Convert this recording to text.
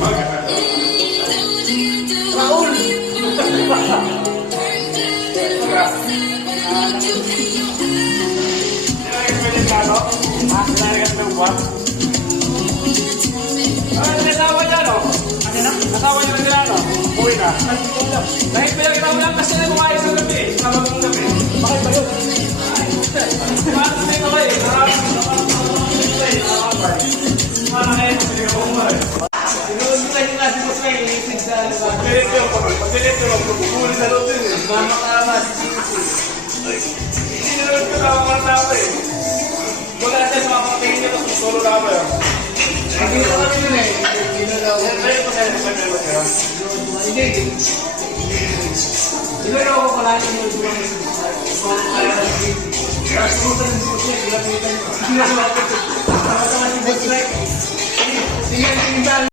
Raul! Nasawa niya, no? Ano na? Nasawa niya na nila, no? Uwi na. Dahil pinagkita mo lang kasi na kumain sa gabi. Sa bagong gabi. Bakit ba yun? Bakit na ito kayo? Sinuod mo kayo nga si Boss Ray, inisig sa lugar. Pagkalit yun, pagkukuli sa loob din eh. Mama ka naman, sinuod ko na ako mga tao eh. Wala na siya sa mga pagkain niya, tapos solo na ako yun. Hindi ko kami yun eh. Hindi. Sinuod ako pala yung sinuod ko kami. Tapos sumutan ng Boss Ray, ilapitan nyo. Sinuod ko kami. Sama-sama si Boss Ray. Sige,